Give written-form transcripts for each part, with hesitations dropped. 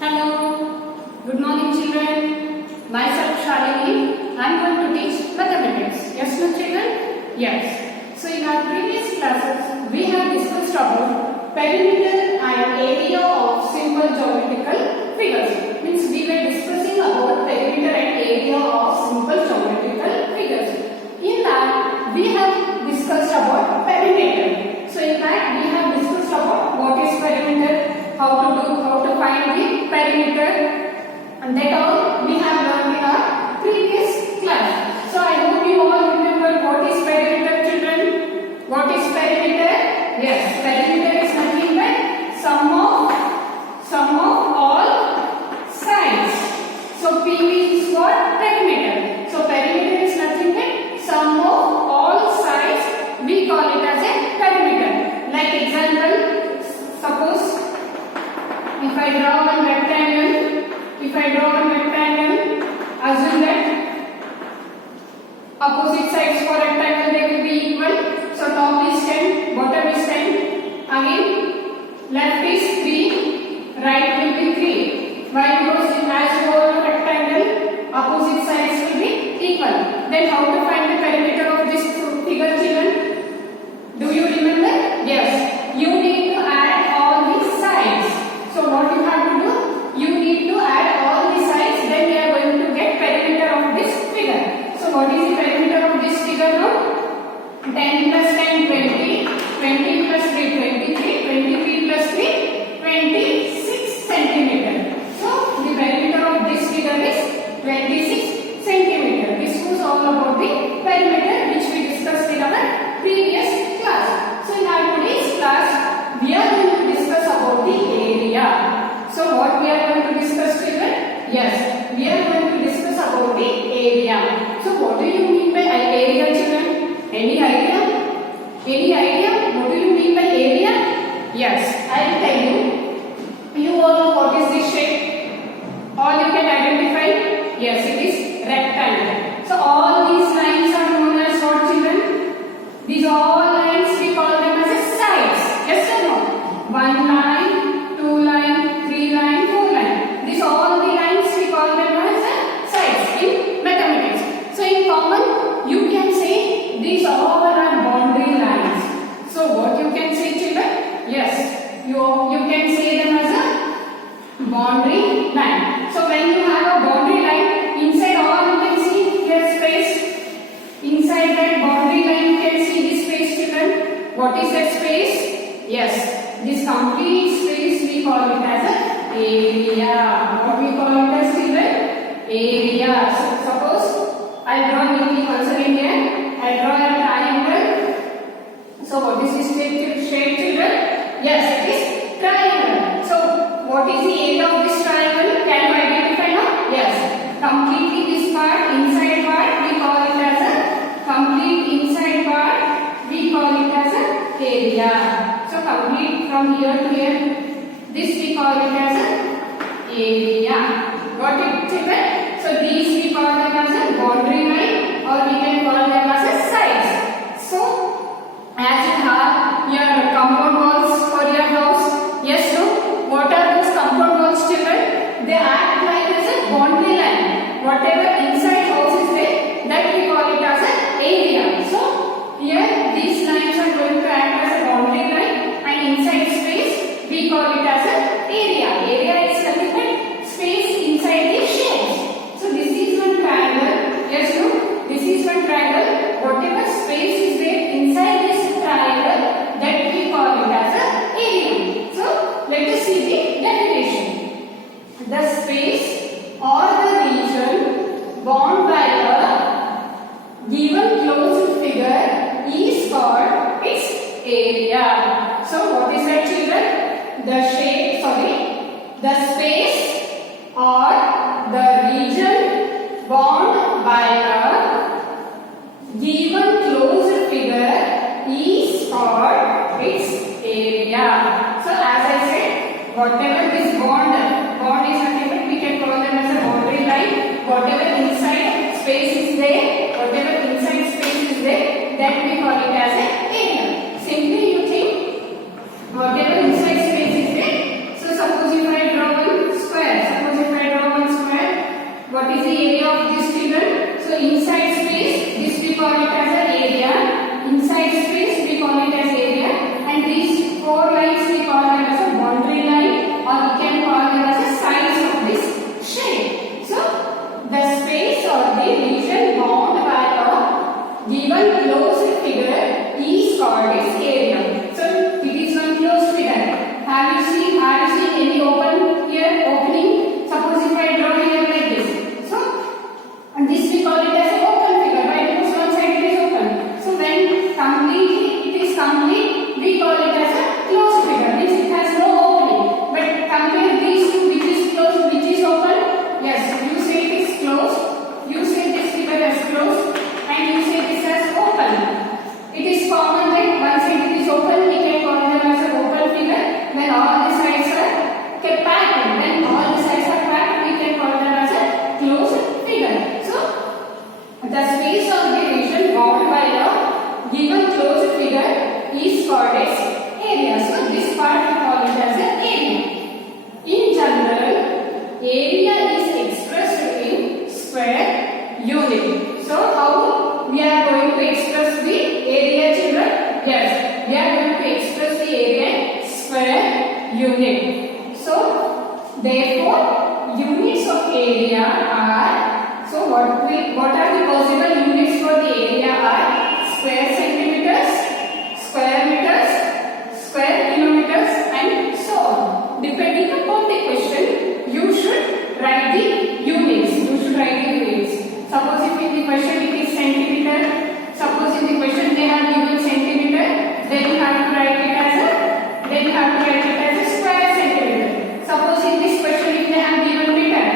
Hello, good morning children. Myself Shalini. I am going to teach mathematics. Yes, no children? Yes. So in our previous classes, we have discussed about perimeter and area of simple geometrical figures. Means we were discussing about perimeter and area of simple geometrical figures. In that, we have discussed about perimeter. So in that, we have discussed about what is perimeter, how to find the perimeter, and that all we have learned in our previous class. So I hope you all remember what is perimeter, children. What is perimeter? Yes, perimeter is nothing but sum of all sides. So PV is what? Perimeter. So perimeter is nothing but sum of all sides. We call it as a perimeter. Like example, suppose if I draw one rectangle, assume that opposite sides for rectangle they will be equal. So top is 10, bottom is 10. Again, left is 3, right will be 3. Why? Because as you go to rectangle, opposite sides will be equal. Then how to find the perimeter of this figure, children? Do you remember? Yes. You need to add all the sides. So what you have to do? You need to add all the sides, then we are going to get perimeter of this figure. So what is the perimeter of this figure now? 10 plus 10, 20, 20 plus 3, 23, 23 plus 3, 26 centimeter. So the perimeter of this figure is 26 centimeter. This was all about the perimeter which we discussed in our previous class. So in our today's class, we are going to discuss about the area. So what we are going to discuss, children? Yes, we are going to discuss about the area. So what do you mean by area, children? Any idea? Any idea? What do you mean by area? Yes, I will tell you. You all know what is this shape? All you can identify? Yes, it is rectangle. So all these lines are known as what, children? These all lines we call them as sides. Yes or no? One line, two line, three line, four line. These all the lines we call them as sides in mathematics. So in common, you can say these all are boundary lines. So what you can say, children? Yes, you can say them as a boundary line. So when you have a boundary line, inside all you can see here space. Inside that boundary line you can see this space, children. What is that space? Yes, this complete space we call it as an area. What we call it as, children? Area. So suppose I draw once again here. I draw a triangle. So what is this shape, children? Yes, it is triangle. So what is the area of this triangle? Can you identify now? Yes. Completely this part, inside part, we call it as a complete inside part. We call it as an area. So complete from here to here. This we call it as an area. Got it, children? So these we call them as a boundary line, or we can call them as a sides. So as you have your compound walls for your house, yes, no? What are those compound walls, children? They act like as a boundary line. Whatever inside house is there, that we call it as an area. So here these lines are going to act as a boundary line, and inside space we call it as an area. Area is nothing but space inside the shapes. So this is one triangle. Yes, no? This is one triangle. Whatever space is there inside this triangle, that we call it as an area. So let us see the definition. The space or the region bound by a given closed figure is called its area. So what is that, children? The space or the region bound by a given closed figure is called its area. So as I said, whatever this bond is nothing but we can call them as a boundary line. Whatever inside space is there, that we call it as an area. Simply you think whatever inside space is there. So suppose if I draw one square. unit. So therefore units of area are, so what are the possible units for the area are square centimeters, square meters, square kilometers and so on. Depending upon the question, you should write the units. Suppose if in the question it is centimeter, suppose in the question they have given centimeter, then you have to write it as a square centimeter. Suppose in this question if they have given meter,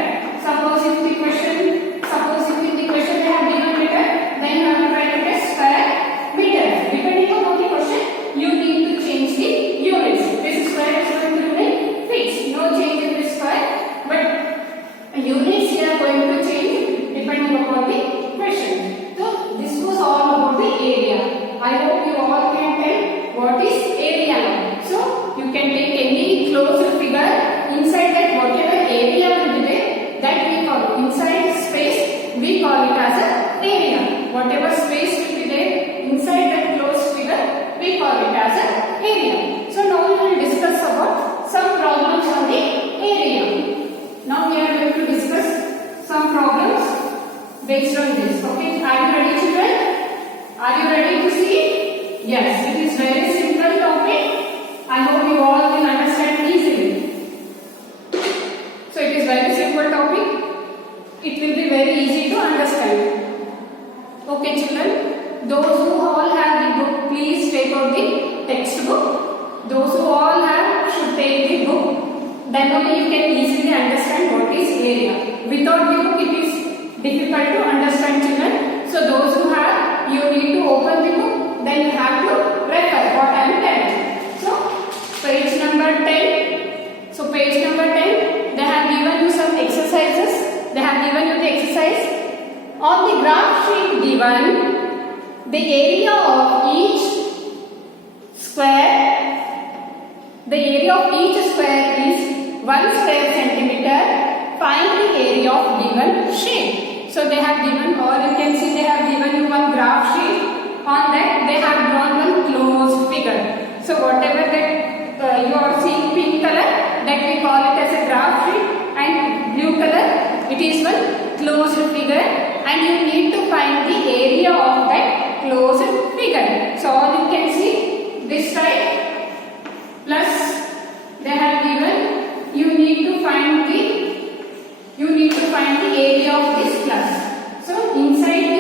suppose in the question they have given meter, then you have to write it as square meter. Depending upon the question, you need to change the units. This square is going to remain fixed, no change in this square, but units we are going to change depending upon the question. So this was all about the area. I hope you all can tell what is area now. So you can take any closed figure, inside that whatever area will be there, that we call inside space, we call it as a area. Whatever space will be there inside that closed figure, we call it as a area. So now we will discuss about some problems on the area. Now we are going to discuss some problems based on this. Okay, are you ready, children? Are you ready to see? Yes, it is very simple topic. I hope you all will understand easily. So it is very simple topic. It will be very easy to understand. Okay, children. Those who all have the book, please take out the textbook. Those who all have should take the book. Then only you can easily understand what is area. Without the book, it is difficult to understand, children. So those who have, you need to open the book, then you have to refer what I am telling. So page number 10. So page number 10, they have given you some exercises. They have given you the exercise. On the graph sheet given, the area of each square, the area of each square is 1 square centimeter. Find the area of given sheet. So they have given, or you can see they have given you one graph sheet. On that they have drawn one closed figure. So whatever that you are seeing pink color, that we call it as a graph sheet, and blue color, it is one closed figure, and you need to find the area of that closed figure. So all you can see this side plus they have given, you need to find the area of this plus. So inside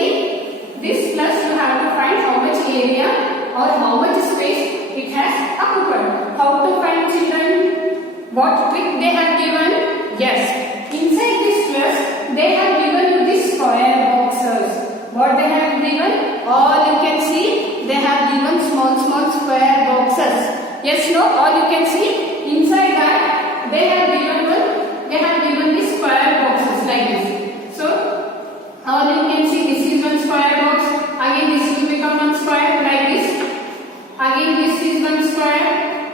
this plus you have to find how much area or how much space it has occupied. How to find, children? What trick they have given? Yes, inside this plus they have given you the square boxes. What they have given? All you can see, they have given small square boxes. Yes, no, all you can see inside that they have given the square boxes like this. So all you can see, this is one square box. Again this will become one square like this. Again this is one square.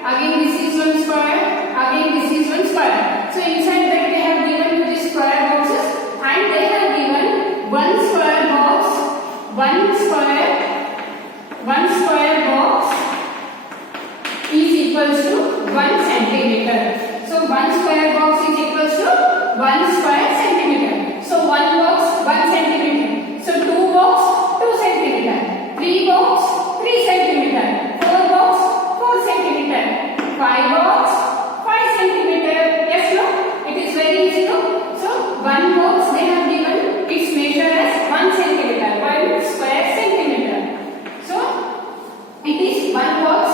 Again this is one square. Again this is one square. So inside that they have given you the square boxes, and they have given one square box, one square box is equals to 1 centimeter. So 1 square box is equals to 1 square centimeter. So 1 box 1 centimeter. So 2 box 2 centimeter. 3 box 3 centimeter. 4 box 4 centimeter. 5 box 5 centimeter. Yes, no? It is very easy, no? So 1 box they have given its measure as 1 centimeter. 1 square centimeter. So it is 1 box.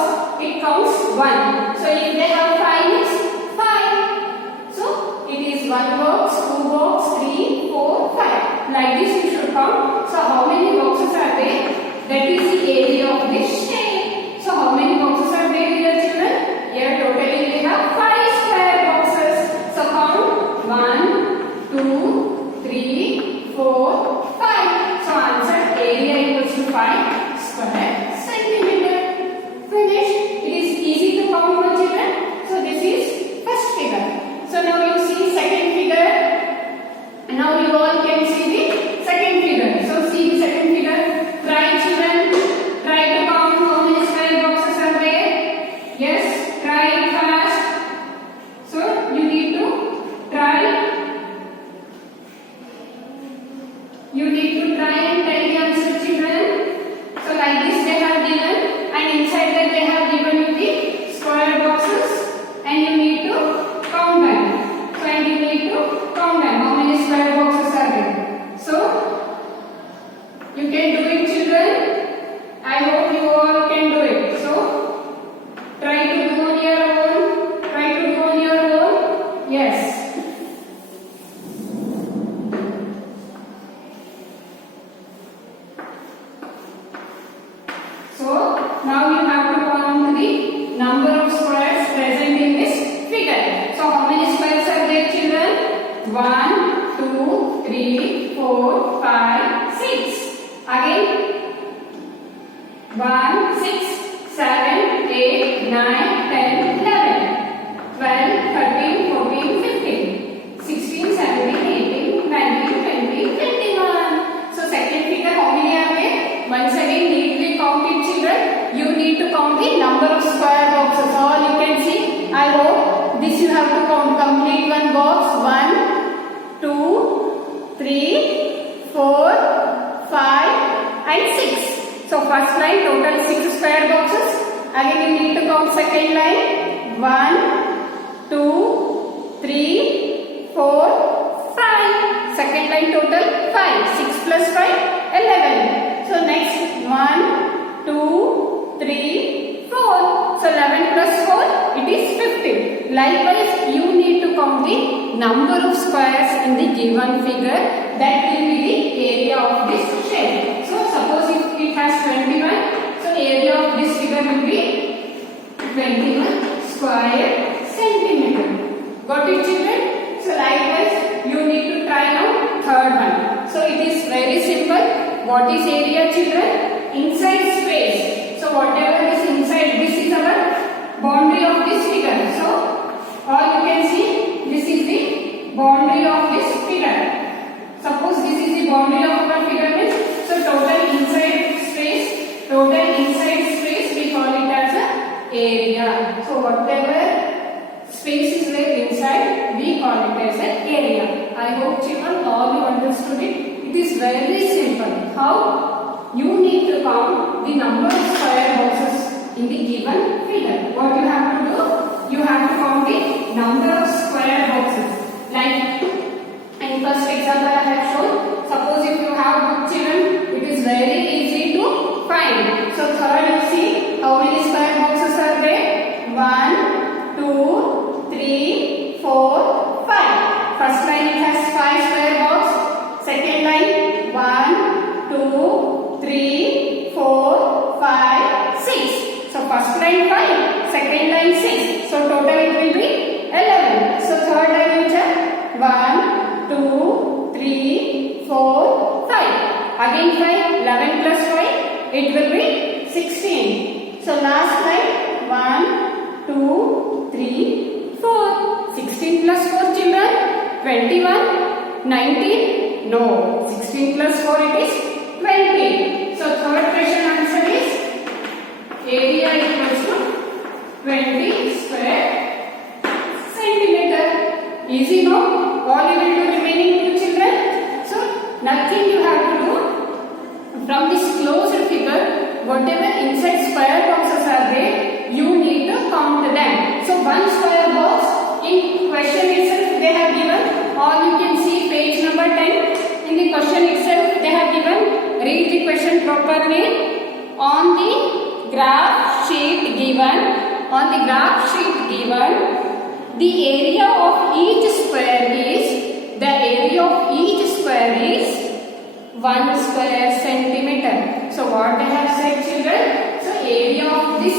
It counts 1. So if they have 5, it's 5. So it is 1 box, 2 box, 3, 4, 5. Like this you should count. So how many boxes are there? That is the area of this shape. So how many boxes are there here, children? Here totally we have 5 square boxes. So count 1, 2, 3, 4, 5. So answer, area equals to 5 square centimeter. Finished. It is easy to count, no, children. So this is first figure. So now you see second figure. And now you all can see the second figure. So see the second figure. Try, children. Try to count how many square boxes are there. Yes, try it fast. 3, 4, 5, 6. Again 1, 6, 7, 8, 9, 10, 11, 12, 13, 14, 15, 16, 17, 18, 19, 20, 21. So second figure how many are there? Once again neatly count it children. You need to count the number of square boxes. All you can see. I hope this you have to count complete one box. 1, 2, 3, 4, 5 and 6. So first line total 6 square boxes. Again you need to count second line. 1, 2, 3, 4, 5. Second line total 5. 6 plus 5, 11. So next 1, 2, 3, 4. So 11 plus 4, it is 15. Likewise, you need to count the number of squares in the given figure. That will be the area of this shape. So suppose if it has 21, so area of this figure will be 21 square centimeter. Got it children? So likewise, you need to try now third one. So it is very simple. What is area children? Inside space. So whatever is inside, this is our boundary of this figure. So all you can see, this is the boundary of this figure. Suppose this is the boundary of our figure means, so total inside space we call it as a area. So whatever space is there inside, we call it as an area. I hope children all you understood it. It is very simple. How? You need to count the number of square boxes in the given figure. What you have to do? You have to count the number of square boxes. Like in first example I have shown. Suppose if you have good children, it is very easy to find. So third you see how many square boxes are there? 1, 2, 3, 4, 5. First line it has 5 square box. Second line 1, 2, 3, 4, 5, 6. So first line 5, second line 6. So total it will be 11. So third line which are 1, 2, 3, 4, 5. Again 5, 11 plus 5, it will be 16. So last line 1, 2, 3, 4. 16 plus 4 children, 21, 19. No, 16 plus 4 it is 20. So third question answer is area equals to 20 square centimeter. Easy no? All you will do remaining two children. So nothing you have to do. From this closed figure, whatever inside square boxes are there, you need to count them. So one square box in question itself they have given. All you can see page number 10. In the question itself they have given. Read the question properly. On the graph sheet given, the area of each square is 1 square centimeter. So what they have said children? So area of this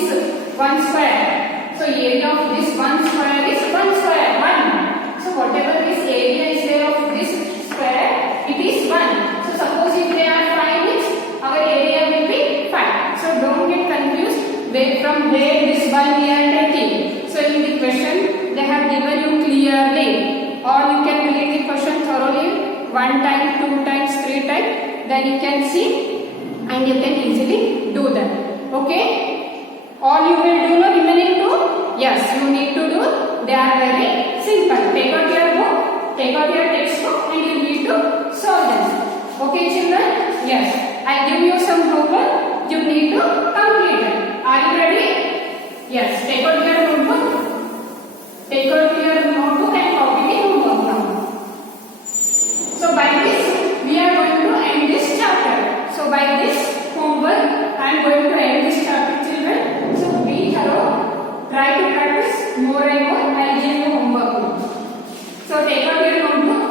1 square. So area of this 1 square is 1 square, 1. So whatever this area is there of this square, it is 1. So suppose if they are 5 means our area will be 5. So don't get confused from where this 1 we are taking. So in the question they have given you clearly, or you can read the question thoroughly 1 time, 2 times, 3 times, then you can see and you can easily do that. Okay? All you will do now remaining two? Yes, you need to do. They are very simple. Take out your book, take out your textbook and you need to solve them. Okay children? Yes. I give you some homework. You need to complete it. Are you ready? Yes. Take out your notebook. Take out your notebook and copy the homework now. So by this, we are going to end this chapter. So by this homework, I am going to end this chapter children. So be thorough. Try to practice more and more. I will give you homework now. So take out your notebook.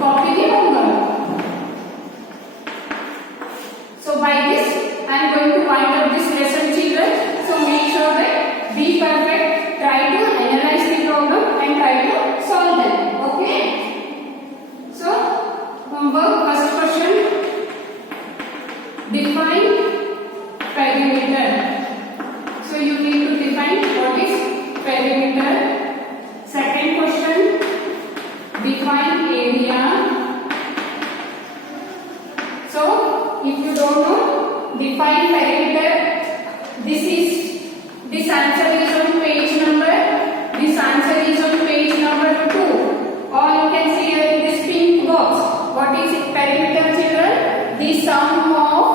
Copy the homework. So by this, I am going to wind up this lesson children. So make sure that be perfect. Try to analyze the problem and try to solve them. Okay? So perimeter. Second question, define area. So if you don't know, define perimeter. This answer is on page number. This answer is on page number 2. Or you can see here in this pink box. What is perimeter, children? The sum of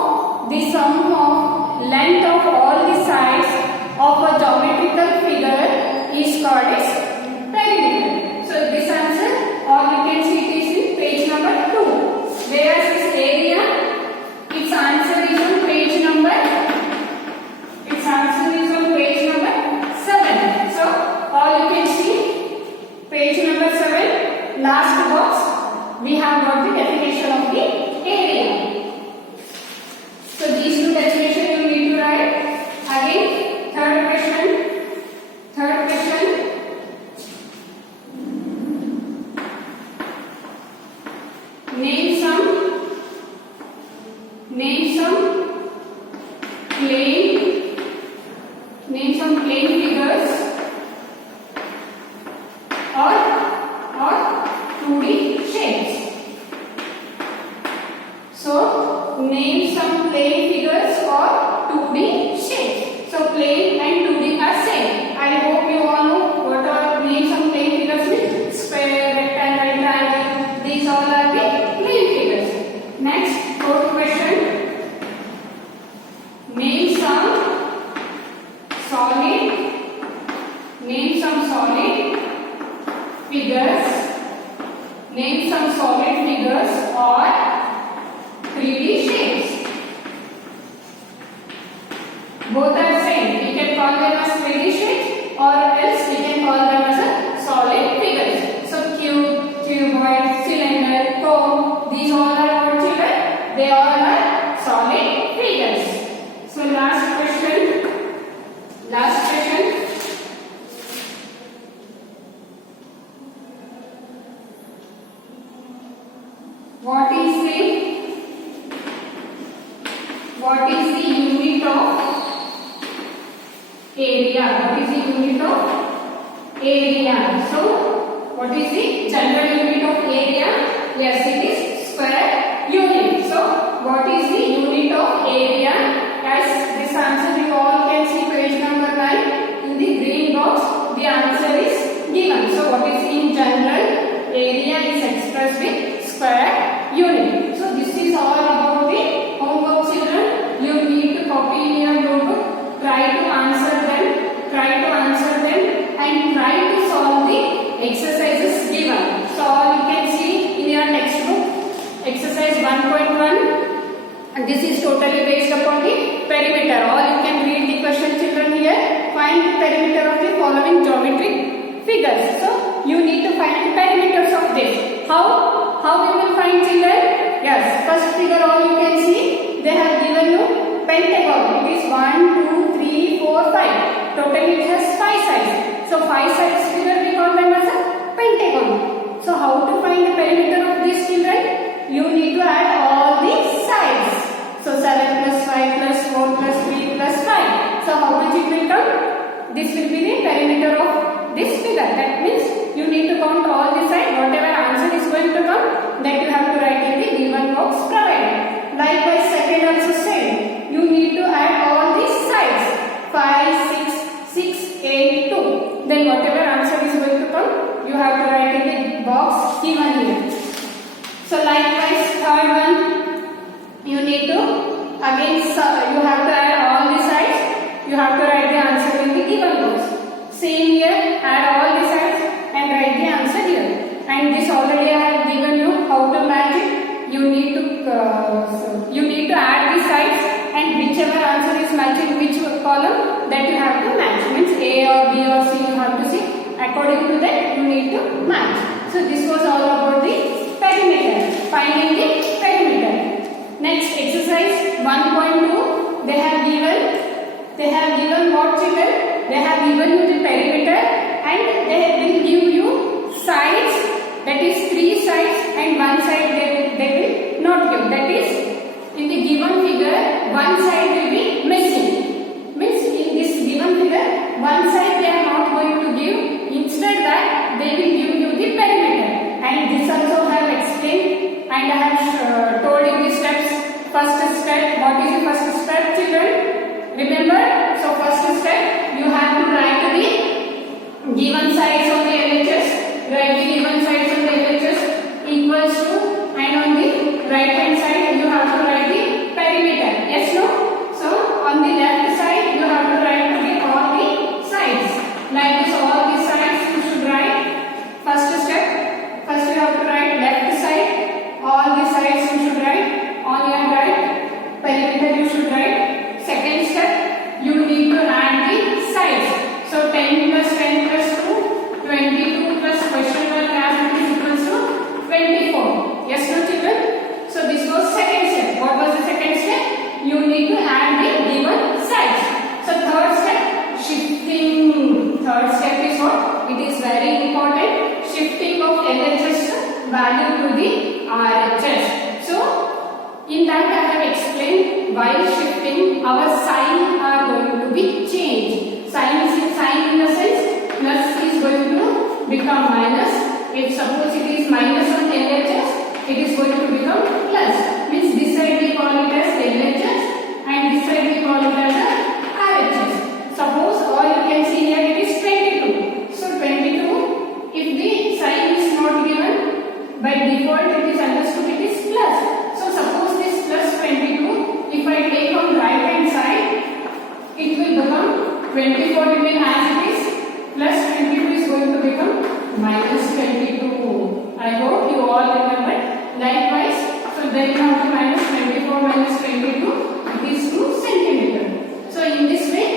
length of all the sides of a geometrical figure is called as perimeter. So this answer, or you can see it is in page number 2. Whereas this area, its answer is on page number 7. So all you can see, page number 7, last box, we have got the definition of the area. So these two definitions you need to write. Again, third question. Name some plane figures or 2D shapes. So name some plane figures or 2D shapes. So plane and 2D are same. I hope you all know what are name some plane figures means. Square, rectangle, triangle. These all are the plane figures. Next, fourth question. Name some solid figures or 3D shapes. Both are same. We can call them as 3D shapes or else we can call them as a solid figures. So cube, cuboid, cylinder, cone, these all are what, children? They all are solid figures. So last question. What is the unit of area? What is the unit of area? So what is the general unit of area? Yes, it is square unit. So what is the unit of area? As this answer you all can see page number 9 in the green box. The answer is given. So what is in general? Area is expressed with square unit. So this is all about the homework, children. You need to copy in your notebook. Try to answer them and try to solve the exercises given. So all you can see in your textbook, exercise 1.1, and this is totally based upon the perimeter. All you can read the question, children, here. Find the perimeter of the following geometric figures. So you need to find the perimeters of this. How we will find, children? Yes, first figure all you can see, they have given you pentagon. It is 1, 2, 3, 4, 5. Totally it has 5 sides. So 5 sides figure we call them as a pentagon. So how to find the perimeter of this, children? You need to add all the sides. So 7 plus 5 plus 4 plus 3 plus 5. So how much it will come? This will be the perimeter of this figure. That means you need to count all the sides. Whatever answer is going to come, that you have to write in the given box provided. Likewise, second also same. You need to add all these sides. 5, 6, 8, 2. Then whatever answer is going to come, you have to write in the box given here. So likewise, third one, you need to again you have to add all the sides. You have to write the answer in the given box. Same here, add all the sides and write the answer here. And this already I have given you how to match it. You need to add the sides and whichever answer is matching which column, that you have to match. Means A or B or C you have to see. According to that you need to match. So this was all about the perimeter. Finding the perimeter. Next exercise 1.2. They have given what, children? They have given you the perimeter and they will give you sides. That is 3 sides and 1 side they will not give. That is, in the given figure, 1 side will be missing. Means in this given figure, 1 side they are not going to give given sides on the LHS, write the given sides on the LHS equals to, and on the right hand side you have to write the perimeter. Yes, no? So on the left side you have to write all the sides. Like this, all the sides you should write. First step, first you have to write left side, all the sides you should write on your right, perimeter you should write. Second step, you need to add the sides. So 10 plus 10 plus 2, 22 plus question mark as is equals to 24. Yes, no children? So this was second step. What was the second step? You need to add the given sides. So third step, shifting. Third step is what? It is very important. Shifting of LHS value to the RHS. So in that I have explained while shifting our sign are going to be changed. Sign in the sense plus is going to become minus. If suppose it is minus on LHS, it is going to become plus. Means this side we call it as LHS and this side we call it as RHS. Suppose all you can see here it is 22. So 22, if the sign is not given, by default it is understood it is plus. So suppose this plus 22, if I take on right hand side, it will become 24 remain as it is, plus 22 is going to become minus 22. I hope you all remember. Likewise, so then you have to minus 24 minus 22, it is 2 centimeter. So in this way,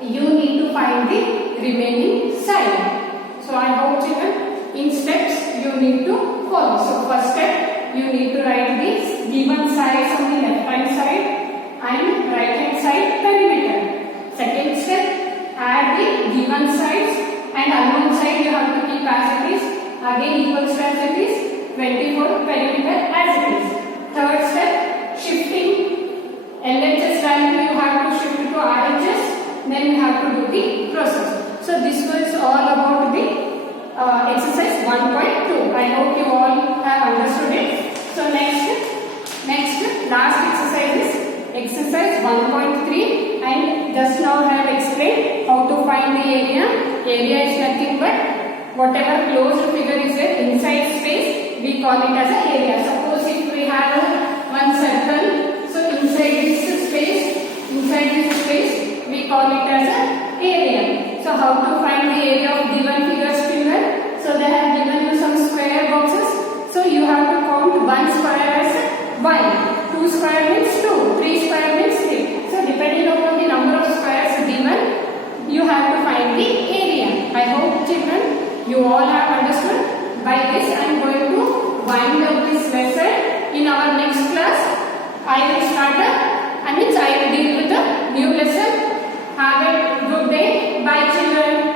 you need to find the remaining side. So I hope children, in steps you need to follow. So first step, you need to write the given sides on the left hand side and right hand side perimeter. Second step, add the given sides and unknown side you have to keep as it is. Again equals to as it is, 24 perimeter as it is. Third step, shifting LHS value you have to shift to RHS, then you have to do the process. So this was all about the exercise 1.2. I hope you all have understood it. So next last exercise is exercise 1.3, and just now I have explained how to find the area. Area is nothing but whatever closed figure is there inside space, we call it as an area. Suppose if we have one circle, so inside this space we call it as an area. So how to find the area of given figures children? So they have given you some square boxes. So you have to count one square as 1, 2 square means 2, 3 square means 3. So depending upon the number of squares given, you have to find the area. I hope children you all have understood. By this I am going to wind up this lesson. In our next class, I will deal with the new lesson. Have a good day. Bye children.